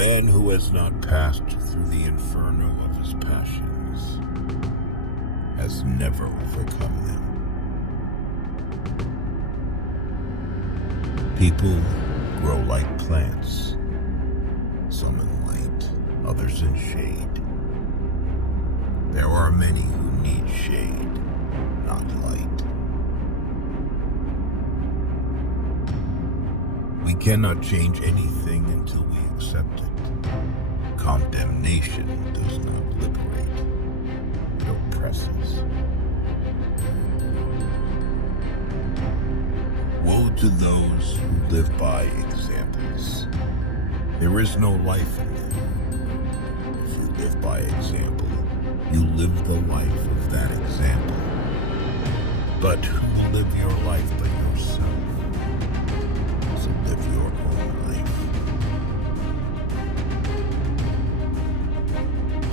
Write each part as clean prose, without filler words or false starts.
man who has not passed through the inferno of his passions has never overcome them. People grow like plants, some in light, others in shade. There are many who need shade, not light. We cannot change anything until we accept it. Condemnation does not liberate, it oppresses. Woe to those who live by examples. There is no life in them. If you live by example, you live the life of that example. But who will live your life but yourself? So live your own life.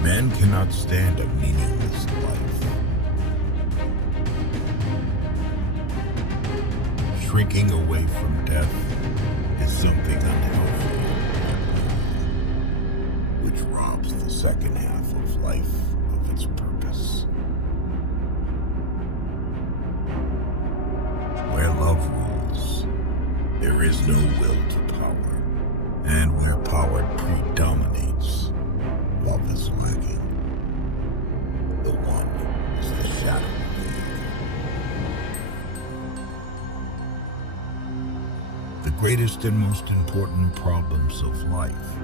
Man cannot stand a meaningless life. Shrinking away from death is something unhealthy, which robs the second half of life of its purpose. Where love rules, there is no will to power, and where power predominates, love is lacking. The one is the shadow of the other. The greatest and most important problems of life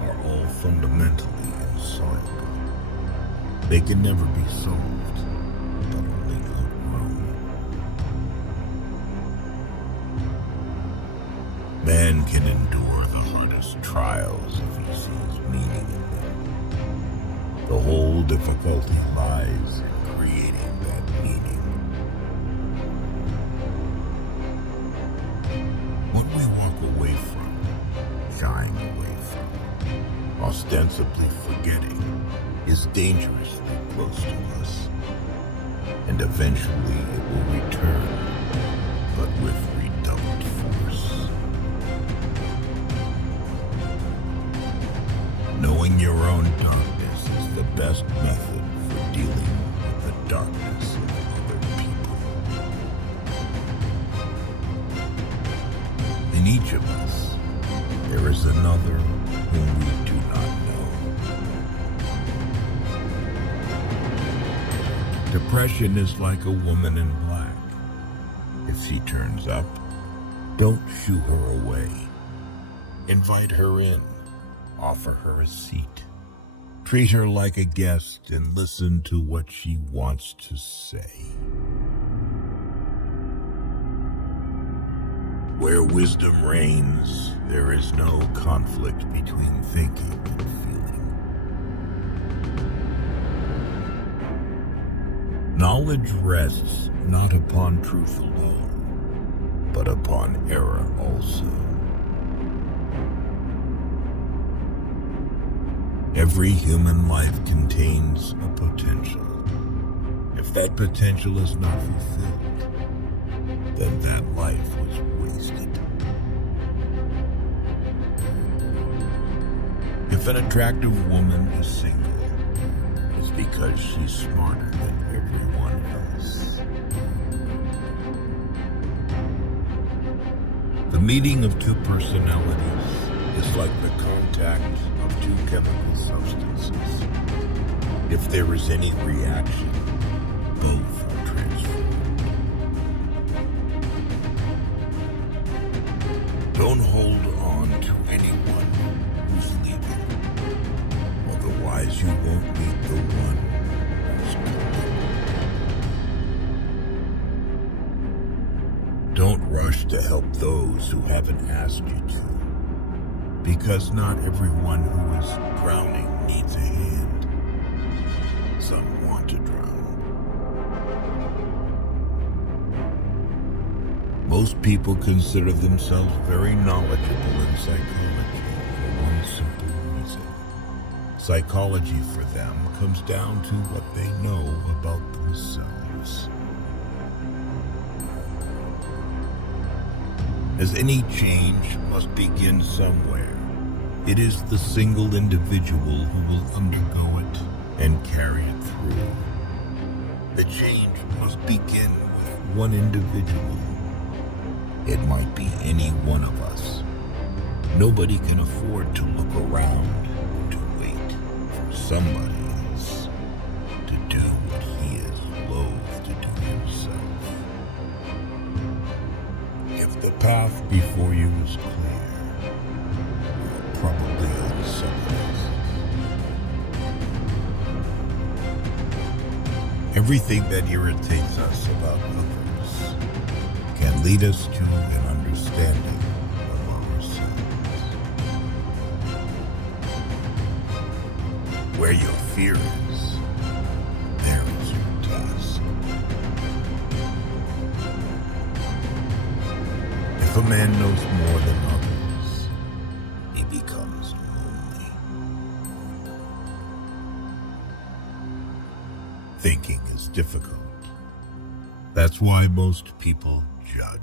are all fundamentally insoluble. They can never be solved, but only outgrown. Man can endure the hardest trials if he sees meaning in them. The whole difficulty lies in creating that meaning. What we walk away from, shying away from, ostensibly forgetting, is dangerously close to us, and eventually it will return, but with redoubled force. Knowing your own darkness is the best method for dealing with the darkness of other people. In each of us, there is another whom we do not know. Depression is like a woman in black. If she turns up, don't shoo her away. Invite her in. Offer her a seat. Treat her like a guest and listen to what she wants to say. Where wisdom reigns, there is no conflict between thinking and feeling. Knowledge rests not upon truth alone, but upon error also. Every human life contains a potential. If that potential is not fulfilled, then that life was wasted. If an attractive woman is single, it's because she's smarter than everyone else. The meeting of two personalities is like the contact of two chemical substances. If there is any reaction, both are transformed. Don't hold on to anyone who's leaving, otherwise you won't meet the one who's coming. Don't rush to help those who haven't asked you to, because not everyone who is drowning needs a hand. Some want to drown. Most people consider themselves very knowledgeable in psychology for one simple reason. Psychology for them comes down to what they know about themselves. As any change must begin somewhere, It is the single individual who will undergo it and carry it through. The change must begin with one individual. It might be any one of us. Nobody can afford to look around, to wait for somebody else to do what he is loath to do himself. If the path before you is clear, you are probably on someplace. Everything that irritates us about others can lead us to an understanding of ourselves. Where your fear is, there is your task. If a man knows more than others, he becomes lonely. Thinking is difficult. That's why most people judge.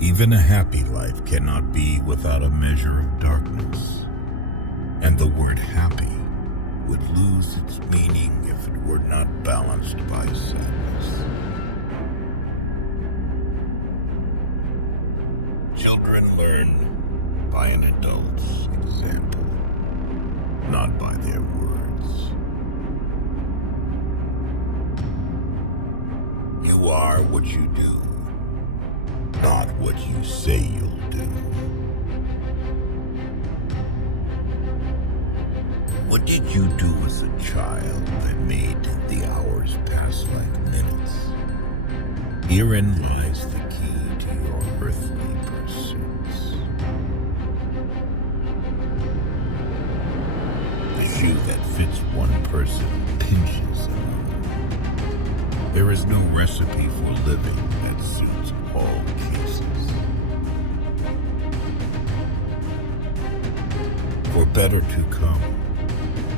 Even a happy life cannot be without a measure of darkness, and the word happy would lose its meaning if it were not balanced by sadness. Children learn by an adult's example, not by their words. You are what you do, not what you say you'll do. What did you do as a child that made the hours pass like minutes? Herein lies the key to your earthly pursuits. The shoe that fits one person pinches another. There is no recipe for living that suits all cases. For better to come,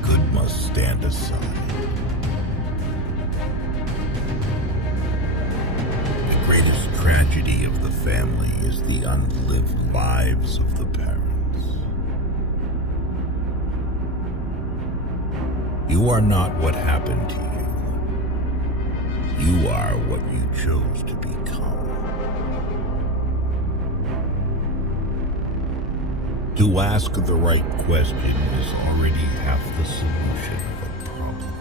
good must stand aside. The greatest tragedy of the family is the unlived lives of the parents. You are not what happened to you. You are what you chose to become. To ask the right question is already half the solution of a problem.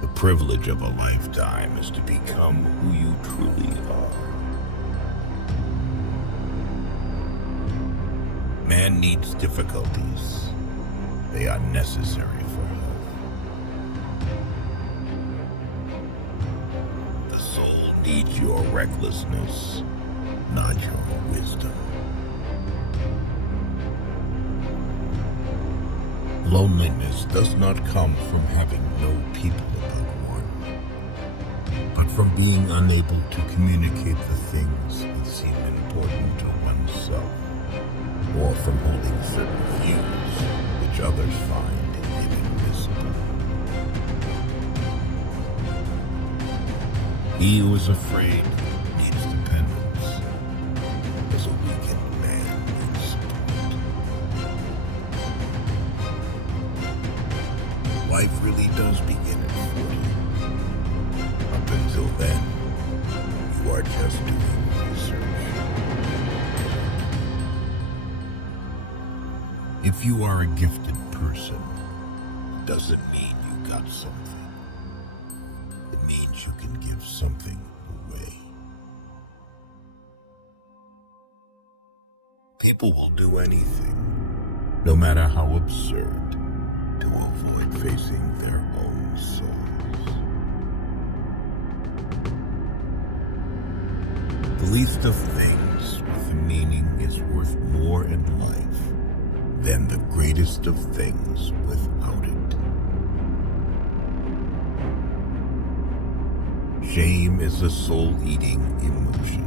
The privilege of a lifetime is to become who you truly are. Man needs difficulties. They are necessary for health. The soul needs your recklessness, not your wisdom. Loneliness does not come from having no people about one, but from being unable to communicate the things that seem important to oneself, or from holding certain views which others find inadmissible. He who is afraid needs dependence, as a weakened man needs support. Life really does begin at 40. Up until then, you are just doing research. If you are a gifted person, it doesn't mean you got something. It means you can give something away. People will do anything, no matter how absurd, to avoid facing their own souls. The least of things with a meaning is worth more in life than the greatest of things without it. Shame is a soul-eating emotion.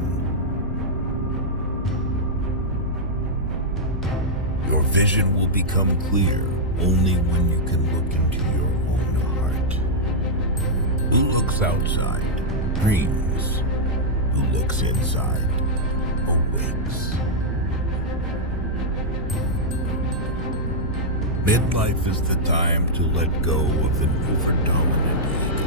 Your vision will become clear only when you can look into your own heart. Who looks outside dreams, who looks inside, awakes. Midlife is the time to let go of an overdominant ego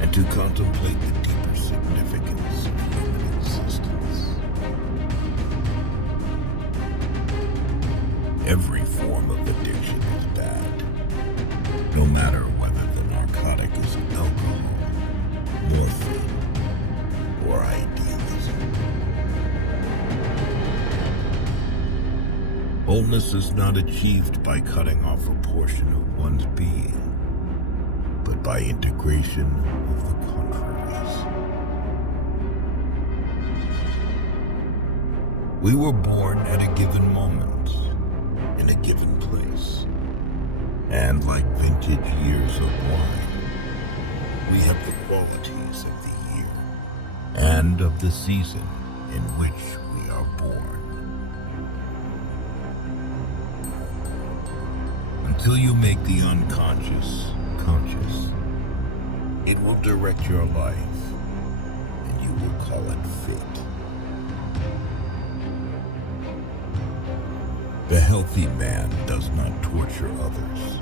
and to contemplate the deeper significance of human existence. Every form of addiction is bad, no matter whether the narcotic is alcohol, morphine, or idealism. Wholeness is not achieved by cutting off a portion of one's being, but by integration of the contraries. We were born at a given moment, in a given place, and like vintage years of wine, we have the qualities of the year and of the season in which we are born. Until you make the unconscious conscious, it will direct your life, and you will call it fate. The healthy man does not torture others.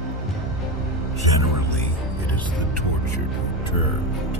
Generally, it is the tortured who turn